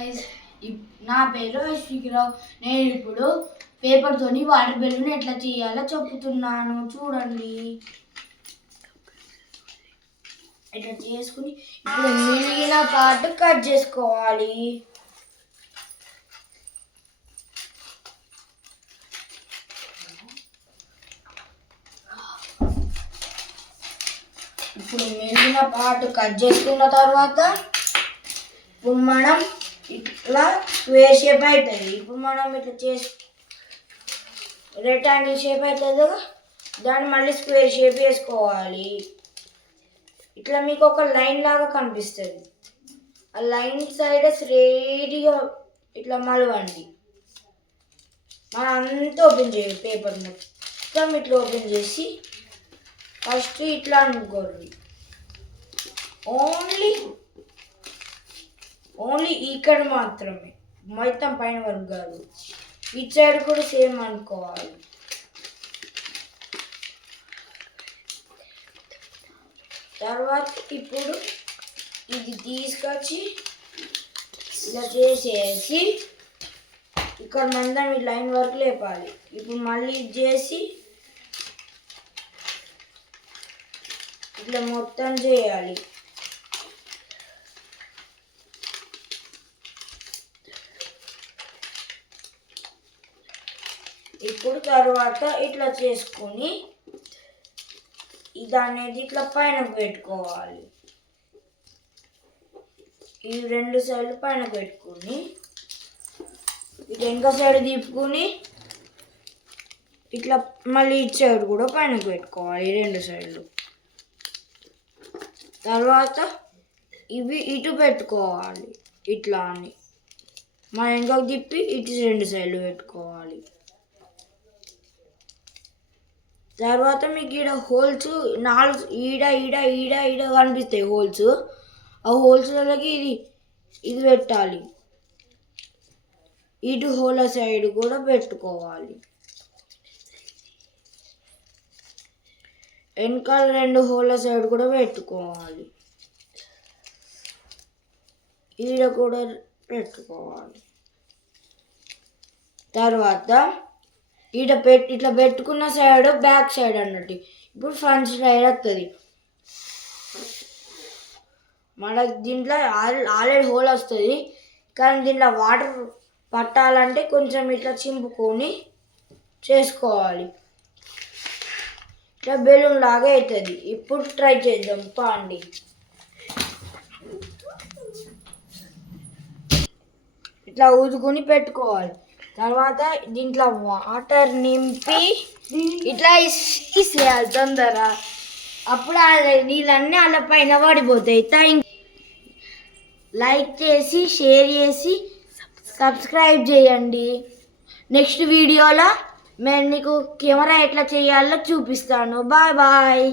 Guys, నా పేరు శ్రీరావు. నేను ఇప్పుడు పేపర్తోని వాటర్ బెలూన్ ఎట్లా చేయాలో చెప్తున్నాను. చూడండి, ఇట్లా చేసుకుని ఇప్పుడు మిగిలిన పార్ట్ కట్ చేసుకోవాలి. ఇప్పుడు మిగిలిన పార్ట్ కట్ చేసుకున్న తర్వాత ఇప్పుడు మనం ఇట్లా స్క్వేర్ షేప్ అవుతుంది. ఇప్పుడు మనం ఇట్లా చేసి రెక్టాంగిల్ షేప్ అవుతుంది, దాన్ని మళ్ళీ స్క్వేర్ షేప్ వేసుకోవాలి. ఇట్లా మీకు ఒక లైన్ లాగా కనిపిస్తుంది. ఆ లైన్ సైడ్ స్ట్రెయిట్గా ఇట్లా మలవండి. మనం అంతా ఓపెన్ చేయాలి. పేపర్ మొత్తం ఇట్లా ఓపెన్ చేసి ఫస్ట్ ఇట్లా అనుకోండి. ఓన్లీ ఇక్కడ మాత్రమే, మొత్తం పైన వరకు కాదు. ఈ సైడ్ కూడా సేమ్ అనుకోవాలి. తర్వాత ఇప్పుడు ఇది తీసుకొచ్చి ఇలా చేసేసి ఇక్కడ మందం ఈ లైన్ వరకు లేపాలి. ఇప్పుడు మళ్ళీ ఇది చేసి ఇట్లా మొత్తం చేయాలి. ఇప్పుడు తర్వాత ఇట్లా చేసుకొని ఇది అనేది ఇట్లా పైన పెట్టుకోవాలి. ఈ రెండు సైడ్లు పైన పెట్టుకుని ఇటు వెనక సైడ్ తిప్పుకొని ఇట్లా మళ్ళీ ఇటు సైడ్ కూడా పైన పెట్టుకోవాలి, ఈ రెండు సైడ్లు. తర్వాత ఇవి ఇటు పెట్టుకోవాలి ఇట్లా అని, మన వెనకకు తిప్పి ఇటు రెండు సైడ్లు పెట్టుకోవాలి. తర్వాత మీకు ఈడ హోల్స్ 4 ఈడ ఈడ ఈడ ఈడ కనిపిస్తాయి హోల్స్. ఆ హోల్స్లకి ఇది పెట్టాలి. ఇటు హోల్ సైడ్ కూడా పెట్టుకోవాలి. వెనకాల 2 హోల్ సైడ్ కూడా పెట్టుకోవాలి. ఈడ కూడా పెట్టుకోవాలి. తర్వాత ఇట్లా పెట్టుకున్న సైడ్ బ్యాక్ సైడ్ అన్నట్టు. ఇప్పుడు ఫ్రంట్ సైడ్ వస్తుంది. మనకు దీంట్లో ఆల్రెడీ హోల్ వస్తుంది, కానీ దీంట్లో వాటర్ పట్టాలంటే కొంచెం ఇట్లా చింపుకొని చేసుకోవాలి. ఇట్లా బెలూన్ లాగా అవుతుంది. ఇప్పుడు ట్రై చేద్దాం పాండి. ఇట్లా ఊదుకొని పెట్టుకోవాలి. తర్వాత దీంట్లో వాటర్ నింపి ఇట్లా ఇసేయాలి తొందర. అప్పుడు నీళ్ళన్నీ అలా పైన పడిపోతాయి. లైక్ చేసి షేర్ చేసి సబ్స్క్రైబ్ చేయండి. నెక్స్ట్ వీడియోలో నేను మీకు కెమెరా ఎట్లా చేయాలో చూపిస్తాను. Bye bye.